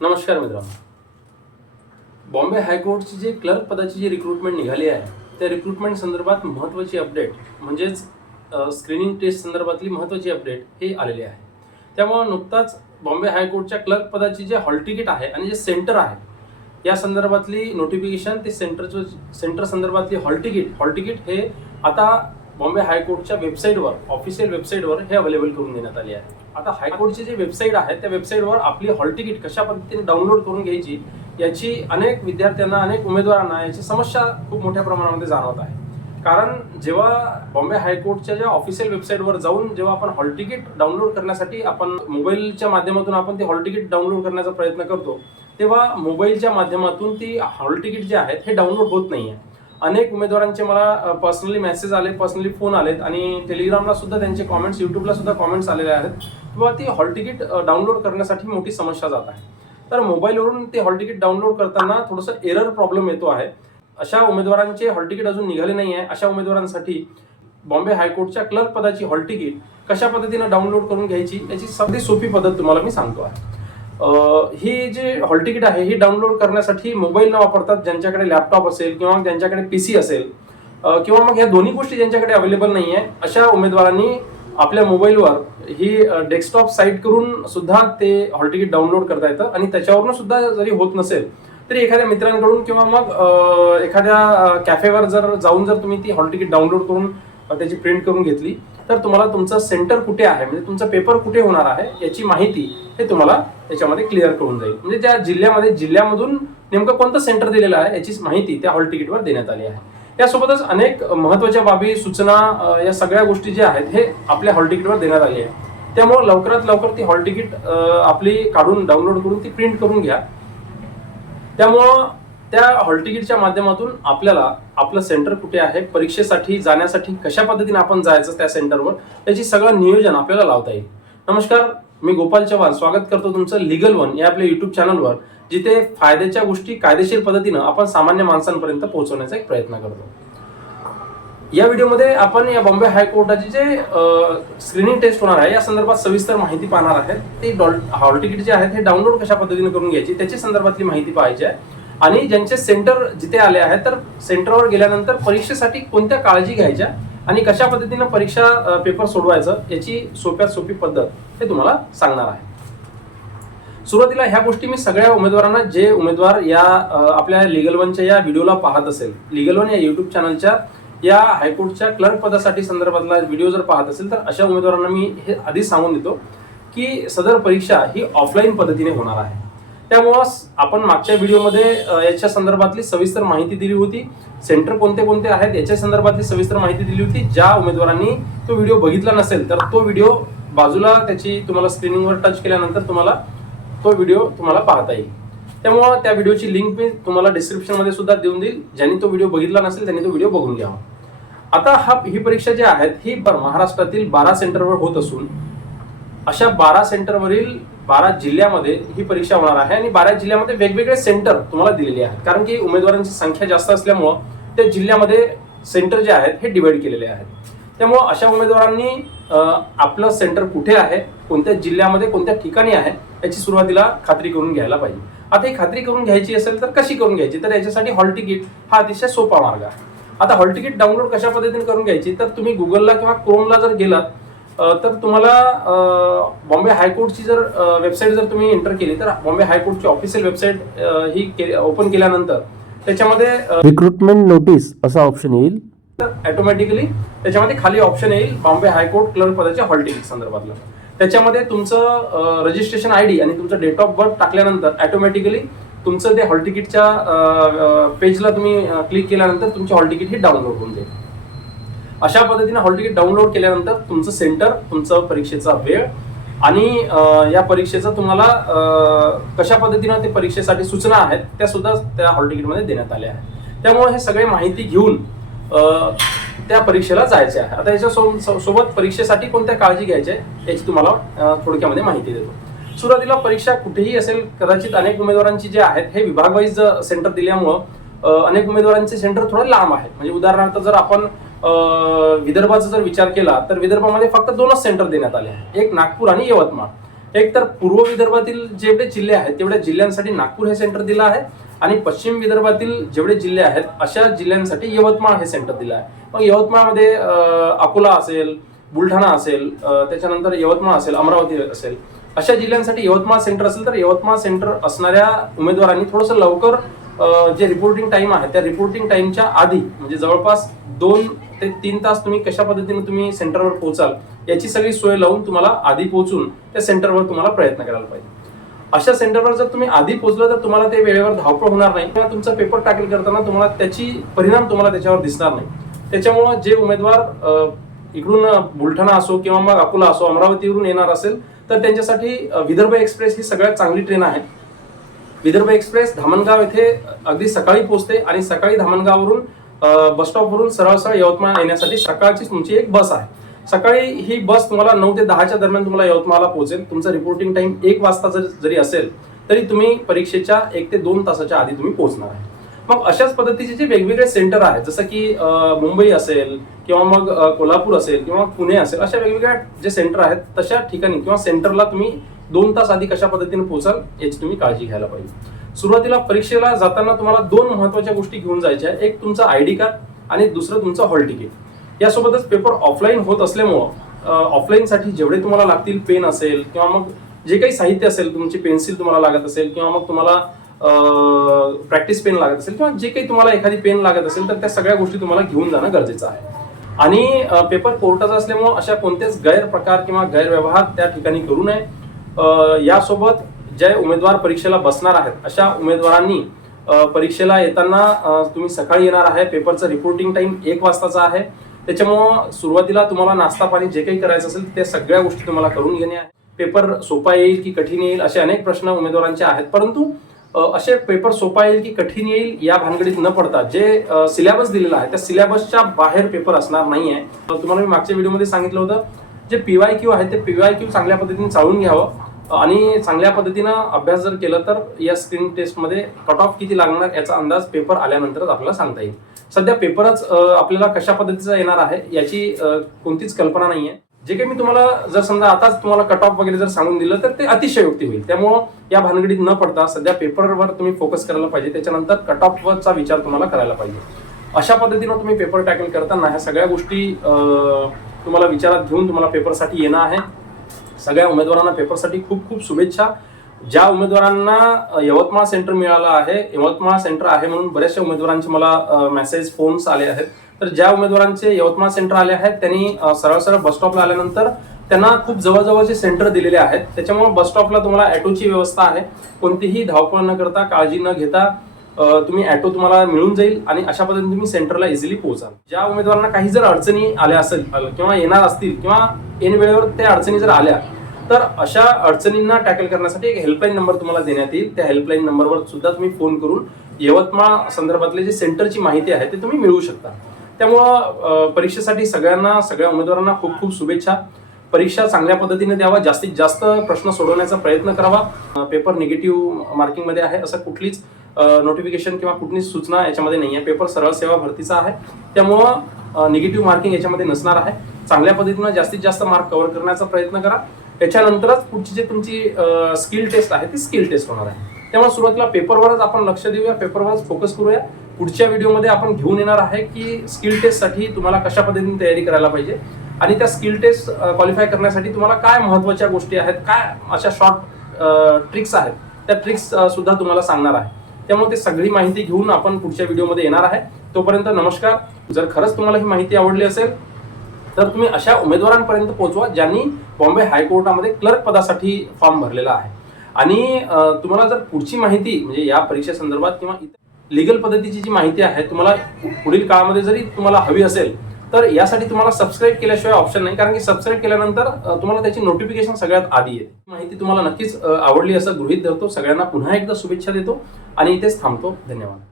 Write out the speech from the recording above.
नमस्कार मित्रांनो. बॉम्बे हायकोर्टची जी क्लर्क पदाची जी रिक्रुटमेंट निघाली आहे त्या रिक्रुटमेंट संदर्भात महत्त्वाची अपडेट म्हणजेच स्क्रीनिंग टेस्ट संदर्भातली महत्त्वाची अपडेट हे आलेली आहे. त्यामुळं नुकताच बॉम्बे हायकोर्टच्या क्लर्क पदाची जे हॉल तिकीट आहे आणि जे सेंटर आहे या संदर्भातली नोटिफिकेशन ते सेंटरचं सेंटर संदर्भातली हॉल तिकीट हॉल तिकीट हे आता बॉम्बे हायकोर्टच्या वेबसाईटवर ऑफिशियल वेबसाईटवर हे अवेलेबल करून देण्यात आले आहे. आता हायकोर्टची जी वेबसाईट आहे त्या वेबसाईटवर आपली हॉल तिकीट कशा पद्धतीने डाउनलोड करून घ्यायची याची अनेक विद्यार्थ्यांना अनेक उमेदवारांना याची समस्या खूप मोठ्या प्रमाणामध्ये जाणवत आहे. कारण जेव्हा बॉम्बे हायकोर्टच्या ज्या ऑफिशियल वेबसाईटवर जाऊन जेव्हा आपण हॉल तिकीट डाउनलोड करण्यासाठी आपण मोबाईलच्या माध्यमातून आपण ते हॉल तिकीट डाउनलोड करण्याचा प्रयत्न करतो तेव्हा मोबाईलच्या माध्यमातून ती हॉल तिकीट जे आहेत हे डाउनलोड होत नाही आहे अनेक उमेदवारांचे मला पर्सनली मेसेज आले पर्सनली फोन आलेत आणि टेलिग्रामला सुद्धा त्यांचे कॉमेंट्स युट्यूबला सुद्धा कॉमेंट्स आलेले आहेत. किंवा ती हॉल तिकीट डाउनलोड करण्यासाठी मोठी समस्या जात आहे. तर मोबाईलवरून ते हॉल तिकीट डाउनलोड करताना थोडंसं एरर प्रॉब्लेम येतो आहे. अशा उमेदवारांचे हॉल तिकीट अजून निघाले नाही आहे अशा उमेदवारांसाठी बॉम्बे हायकोर्टच्या क्लर्क पदाची हॉल तिकीट कशा पद्धतीनं डाउनलोड करून घ्यायची याची सगळी सोपी पद्धत तुम्हाला मी सांगतो आहे. ही जी हॉल तिकीट आहे ही डाउनलोड करण्यासाठी मोबाईल न वापरतात ज्यांच्याकडे लॅपटॉप असेल किंवा ज्यांच्याकडे पीसी असेल किंवा मग ह्या दोन्ही गोष्टी ज्यांच्याकडे अवेलेबल नाही आहे अशा उमेदवारांनी आपल्या मोबाईलवर ही डेस्कटॉप साईट करून सुद्धा ते हॉल तिकीट डाउनलोड करता येतं आणि त्याच्यावरून सुद्धा जरी होत नसेल तरी एखाद्या मित्रांकडून किंवा मग एखाद्या कॅफेवर जर जाऊन जर तुम्ही ती हॉल तिकीट डाउनलोड करून त्याची प्रिंट करून घेतली तर तुम्हाला तुमचं सेंटर कुठे आहे? म्हणजे तुमचा पेपर कुठे होणार आहे? याची माहिती हे तुम्हाला याच्यामध्ये क्लिअर करून जाईल. म्हणजे त्या जिल्ह्यामध्ये जिल्ह्यामधून नेमकं कोणतं सेंटर दिलेलं आहे याची माहिती त्या हॉल तिकीटवर देण्यात आली आहे. यासोबतच अनेक महत्त्वाच्या बाबी सूचना या सगळ्या गोष्टी ज्या आहेत हे आपल्या हॉल तिकीटवर देण्यात आली आहे. त्यामुळे लवकरात लवकर ती हॉल तिकीट आपली काढून डाउनलोड करून ती प्रिंट करून घ्या. त्यामुळं त्या हॉल तिकीटच्या माध्यमातून आपल्याला आपलं सेंटर कुठे आहे परीक्षेसाठी जाण्यासाठी कशा पद्धतीने आपण जायचं त्या सेंटरवर त्याची सगळं नियोजन आपल्याला लावता येईल. नमस्कार मी गोपाल चव्हाण. स्वागत करतो तुमचं लिगल वन या आपल्या युट्यूब चॅनलवर जिथे फायद्याच्या गोष्टी कायदेशीर पद्धतीनं आपण सामान्य माणसांपर्यंत पोहोचवण्याचा एक प्रयत्न करतो. या व्हिडिओमध्ये आपण या बॉम्बे हायकोर्टाची जे स्क्रीनिंग टेस्ट होणार आहे या संदर्भात सविस्तर माहिती पाहणार आहेत. ते हॉल तिकीट जे आहेत हे डाउनलोड कशा पद्धतीने करून घ्यायची त्याची संदर्भातली माहिती पाहायची आहे. आणि ज्यांचे सेंटर जिथे आले आहेत तर सेंटरवर गेल्यानंतर परीक्षेसाठी कोणत्या काळजी घ्यायच्या आणि कशा पद्धतीनं परीक्षा पेपर सोडवायचं याची सोप्यात सोपी पद्धत हे तुम्हाला सांगणार आहे. सुरुवातीला ह्या गोष्टी मी सगळ्या उमेदवारांना जे उमेदवार या आपल्या लिगल वनच्या या व्हिडिओला पाहत असेल लिगल वन या युट्यूब चॅनलच्या या हायकोर्टच्या क्लर्क पदासाठी संदर्भातला व्हिडिओ जर पाहत असेल तर अशा उमेदवारांना मी हे आधीच सांगून देतो की सदर परीक्षा ही ऑफलाईन पद्धतीने होणार आहे. त्यामुळं आपण मागच्या व्हिडिओमध्ये याच्या संदर्भातली सविस्तर माहिती दिली होती. सेंटर कोणते कोणते आहेत याच्या संदर्भातली सविस्तर माहिती दिली होती. ज्या उमेदवारांनी तो व्हिडिओ बघितला नसेल तर तो व्हिडिओ बाजूला त्याची तुम्हाला स्क्रीनिंगवर टच केल्यानंतर तुम्हाला तो व्हिडिओ तुम्हाला पाहता येईल. त्यामुळं त्या व्हिडिओची लिंक मी तुम्हाला डिस्क्रिप्शनमध्ये सुद्धा देऊन देईल. ज्यांनी तो व्हिडिओ बघितला नसेल त्यांनी तो व्हिडिओ बघून घ्यावा आता हा ही परीक्षा जी आहेत ही महाराष्ट्रातील बारा सेंटरवर होत असून अशा बारा सेंटरवरील बारा जिल्ह्यामध्ये ही परीक्षा होणार आहे आणि बारा जिल्ह्यामध्ये वेगवेगळे सेंटर तुम्हाला दिलेले आहेत. कारण की उमेदवारांची संख्या जास्त असल्यामुळं त्या जिल्ह्यामध्ये सेंटर जे आहेत हे डिवाइड केलेले आहेत. त्यामुळं अशा उमेदवारांनी आपलं सेंटर कुठे आहे कोणत्या जिल्ह्यामध्ये कोणत्या ठिकाणी आहे याची सुरुवातीला खात्री करून घ्यायला पाहिजे. आता ही खात्री करून घ्यायची असेल तर कशी करून घ्यायची? तर याच्यासाठी हॉल तिकीट हा अतिशय सोपा मार्ग आहे. आता हॉल तिकीट डाउनलोड कशा पद्धतीने करून घ्यायची? तर तुम्ही गुगलला किंवा क्रोमला जर गेलात तर तुम्हाला बॉम्बे हायकोर्टची जर वेबसाईट जर तुम्ही एंटर केली तर बॉम्बे हायकोर्टची ऑफिशियल वेबसाईट ही ओपन केल्यानंतर त्याच्यामध्ये रिक्रुटमेंट नोटीस असा ऑप्शन येईल. तर ऑटोमॅटिकली त्याच्यामध्ये खाली ऑप्शन येईल बॉम्बे हायकोर्ट क्लर्क पदाच्या हॉल तिकीट संदर्भातलं. त्याच्यामध्ये तुमचं रजिस्ट्रेशन आय डी आणि तुमचं डेट ऑफ बर्थ टाकल्यानंतर ऑटोमॅटिकली तुमचं ते हॉल तिकीटच्या पेजला तुम्ही क्लिक केल्यानंतर तुमची हॉल तिकीट ही डाउनलोड होऊन जाईल. अशा पद्धतीने हॉल तिकीट डाउनलोड केल्यानंतर तुमचं सेंटर तुमचं परीक्षेचा वेळ आणि या परीक्षेचा तुम्हाला कशा पद्धतीनं ते परीक्षेसाठी सूचना आहेत त्या सुद्धा त्या हॉल तिकीटमध्ये देण्यात आल्या आहेत. त्यामुळे हे सगळे माहिती घेऊन त्या परीक्षेला जायचे आहे. आता याच्या सो- सोबत परीक्षेसाठी कोणत्या काळजी घ्यायच्या आहे याची तुम्हाला थोडक्यामध्ये माहिती देतो. सुरुवातीला परीक्षा कुठेही असेल कदाचित अनेक उमेदवारांची जे आहेत हे विभागवाईज सेंटर दिल्यामुळं अनेक उमेदवारांचे सेंटर थोडं लांब आहेत. म्हणजे उदाहरणार्थ जर आपण विदर्भाचा जर विचार केला तर विदर्भामध्ये फक्त दोनच सेंटर देण्यात आले आहेत. एक नागपूर आणि यवतमाळ. एक तर पूर्व विदर्भातील जेवढे जिल्हे आहेत तेवढ्या जिल्ह्यांसाठी नागपूर हे सेंटर दिलं आहे आणि पश्चिम विदर्भातील जेवढे जिल्हे आहेत अशा जिल्ह्यांसाठी यवतमाळ हे सेंटर दिलं आहे. मग यवतमाळमध्ये अकोला असेल बुलढाणा असेल त्याच्यानंतर यवतमाळ असेल अमरावती असेल अशा जिल्ह्यांसाठी यवतमाळ सेंटर असेल तर यवतमाळ सेंटर असणाऱ्या उमेदवारांनी थोडंसं लवकर जे रिपोर्टिंग टाइम आहे त्या रिपोर्टिंग टाइमच्या आधी म्हणजे जवळपास दोन ते तीन तास तुम्ही कशा पद्धतीने तुम्ही सेंटरवर पोहोचाल याची सगळी सोय लावून तुम्हाला आधी पोहोचून त्या सेंटरवर तुम्हाला प्रयत्न करायला पाहिजे. अशा सेंटरवर जर तुम्ही आधी पोहोचलं तर तुम्हाला ते वेळेवर धावपळ होणार नाही. किंवा तुमचा पेपर टाकेल करताना तुम्हाला त्याची परिणाम तुम्हाला त्याच्यावर दिसणार नाही. त्याच्यामुळं जे उमेदवार इकडून बुलढाणा असो किंवा मग अकोला असो अमरावतीवरून येणार असेल तर त्यांच्यासाठी विदर्भ एक्सप्रेस ही सगळ्यात चांगली ट्रेन आहे. विदर्भ एक्सप्रेस धामणगाव येथे अगदी सकाळी पोहोचते आणि सकाळी धामणगाववरून बस स्टॉपवरून सरळ सरळ यवतमाळ येण्यासाठी सकाळची तुमची एक बस आहे. सकाळी ही बस तुम्हाला नऊ ते दहाच्या दरम्यान तुम्हाला यवतमाळला पोहोचेल. तुमचं रिपोर्टिंग टाइम एक वाजता जर जरी असेल तरी तुम्ही परीक्षेच्या एक ते दोन तासाच्या आधी तुम्ही पोहोचणार आहे. मग अशाच पद्धतीचे जे वेगवेगळे सेंटर आहेत जसं की मुंबई असेल किंवा मग कोल्हापूर असेल किंवा पुणे असेल अशा वेगवेगळ्या जे सेंटर आहेत तशा ठिकाणी किंवा सेंटरला तुम्ही दोन तास आधी कशा पद्धतीने पोहोचाल याची तुम्ही काळजी घ्यायला पाहिजे. सुरुवातीला परीक्षेला जाताना तुम्हाला दोन महत्त्वाच्या गोष्टी घेऊन जायच्या आहेत. एक तुमचं आय डी कार्ड आणि दुसरं तुमचं हॉल तिकीट. यासोबतच पेपर ऑफलाईन होत असल्यामुळं ऑफलाईनसाठी जेवढे तुम्हाला लागतील पेन असेल किंवा मग जे काही साहित्य असेल तुमची पेन्सिल तुम्हाला लागत असेल किंवा मग तुम्हाला प्रॅक्टिस पेन लागत असेल किंवा जे काही तुम्हाला एखादी पेन लागत असेल तर त्या सगळ्या गोष्टी तुम्हाला घेऊन जाणं गरजेचं आहे. आणि पेपर कोर्टाचा असल्यामुळं अशा कोणतेच गैरप्रकार किंवा गैरव्यवहार त्या ठिकाणी करू नये. यासोबत जे उमेदवार परीक्षेला बसणार आहेत अशा उमेदवारांनी परीक्षेला येताना तुम्ही सकाळी येणार आहे पेपरचं रिपोर्टिंग टाइम एक वाजताचा आहे. त्याच्यामुळं सुरुवातीला तुम्हाला नाश्ता पाणी जे काही करायचं असेल त्या सगळ्या गोष्टी तुम्हाला करून घेणे आहे. पेपर सोपा येईल की कठीण येईल असे अनेक प्रश्न उमेदवारांचे आहेत. परंतु असे पेपर सोपा येईल की कठीण येईल या भानगडीत न पडता जे सिलेबस दिलेला आहे त्या सिलेबसच्या बाहेर पेपर असणार नाही आहे तुम्हाला मी मागच्या व्हिडिओमध्ये सांगितलं होतं जे पी वाय क्यू आहे ते पी वाय क्यू चांगल्या पद्धतीने चालून घ्यावं. आणि चांगल्या पद्धतीनं अभ्यास जर केला तर या स्क्रीन टेस्टमध्ये कट ऑफ किती लागणार याचा अंदाज पेपर आल्यानंतरच आपल्याला सांगता येईल. सध्या पेपरच आपल्याला कशा पद्धतीचा येणार आहे याची कोणतीच कल्पना नाही आहे जे काही मी तुम्हाला जर समजा आताच तुम्हाला कट ऑफ वगैरे जर सांगून दिलं तर ते अतिशयोक्ती होईल. त्यामुळं या भानगडीत न पडता सध्या पेपरवर तुम्ही फोकस करायला पाहिजे. त्याच्यानंतर कट ऑफचा विचार तुम्हाला करायला पाहिजे. अशा पद्धतीनं तुम्ही पेपर टॅकल करताना ह्या सगळ्या गोष्टी तुम्हाला विचारात घेऊन तुम्हाला पेपरसाठी येणं आहे. सगळ्या उमेदवारांना पेपरसाठी खूप खूप शुभेच्छा. ज्या उमेदवारांना यवतमाळ सेंटर मिळालं आहे यवतमाळ सेंटर आहे म्हणून बऱ्याचशा उमेदवारांचे मला मेसेज फोन्स आले आहेत. तर ज्या उमेदवारांचे यवतमाळ सेंटर आले आहेत त्यांनी सरळ सरळ बस स्टॉपला आल्यानंतर त्यांना खूप जवळजवळचे सेंटर दिलेले आहेत. त्याच्यामुळे बस स्टॉपला तुम्हाला ॲटोची व्यवस्था आहे. कोणतीही धावपळ न करता काळजी न घेता तुम्ही ॲटो तुम्हाला मिळून जाईल आणि अशा पद्धतीने तुम्ही सेंटरला इझिली पोहोचाल. ज्या उमेदवारांना काही जर अडचणी आल्या असेल किंवा येणार असतील किंवा ऐन वेळेवर त्या अडचणी जर आल्या तर अशा अडचणींना टॅकल करण्यासाठी एक हेल्पलाईन नंबर तुम्हाला देण्यात येईल. त्या हेल्पलाईन नंबरवर सुद्धा तुम्ही फोन करून यवतमाळ संदर्भातले जे सेंटरची माहिती आहे ते तुम्ही मिळवू शकता. त्यामुळं परीक्षेसाठी सगळ्यांना सगळ्या उमेदवारांना खूप खूप शुभेच्छा. परीक्षा चांगल्या पद्धतीने द्यावा जास्तीत जास्त प्रश्न सोडवण्याचा प्रयत्न करावा. पेपर निगेटिव्ह मार्किंगमध्ये आहे असं कुठलीच नोटिफिकेशन किंवा कुठलीच सूचना याच्यामध्ये नाही आहे पेपर सरळ सेवा भरतीचा आहे. त्यामुळं निगेटिव्ह मार्किंग याच्यामध्ये नसणार आहे. चांगल्या पद्धतीनं जास्तीत जास्त मार्क कव्हर करण्याचा प्रयत्न करा. याच्यानंतरच पुढची जी तुमची स्किल टेस्ट आहे ती स्किल टेस्ट होणार आहे. त्यामुळे सुरुवातीला पेपरवरच आपण लक्ष देऊया पेपरवरच फोकस करूया. पुढच्या व्हिडिओमध्ये आपण घेऊन येणार आहे की स्किल टेस्टसाठी तुम्हाला कशा पद्धतीने तयारी करायला पाहिजे आणि त्या स्किल टेस्ट क्वालिफाय करण्यासाठी तुम्हाला काय महत्त्वाच्या गोष्टी आहेत काय अशा शॉर्ट ट्रिक्स आहेत त्या ट्रिक्स सुद्धा तुम्हाला सांगणार आहे. त्यामुळे ते सगळी माहिती घेऊन आपण पुढच्या व्हिडिओमध्ये येणार आहे. तोपर्यंत नमस्कार. जर खरंच तुम्हाला ही माहिती आवडली असेल तर तुम्ही अशा उमेदवारांपर्यंत पोहोचवा ज्यांनी बॉम्बे हायकोर्टामध्ये क्लर्क पदासाठी फॉर्म भरलेला आहे. आणि तुम्हाला जर पुढची माहिती म्हणजे या परीक्षेसंदर्भात किंवा इतर लिगल पद्धतीची जी माहिती आहे तुम्हाला पुढील काळामध्ये जरी तुम्हाला हवी असेल तर यासाठी तुम्हाला सबस्क्राईब केल्याशिवाय ऑप्शन नाही. कारण की सबस्क्राईब केल्यानंतर तुम्हाला त्याची नोटिफिकेशन सगळ्यात आधी येते. माहिती तुम्हाला नक्कीच आवडली असं गृहित धरतो. सगळ्यांना पुन्हा एकदा शुभेच्छा देतो. आणि इथेच थांबतो. धन्यवाद.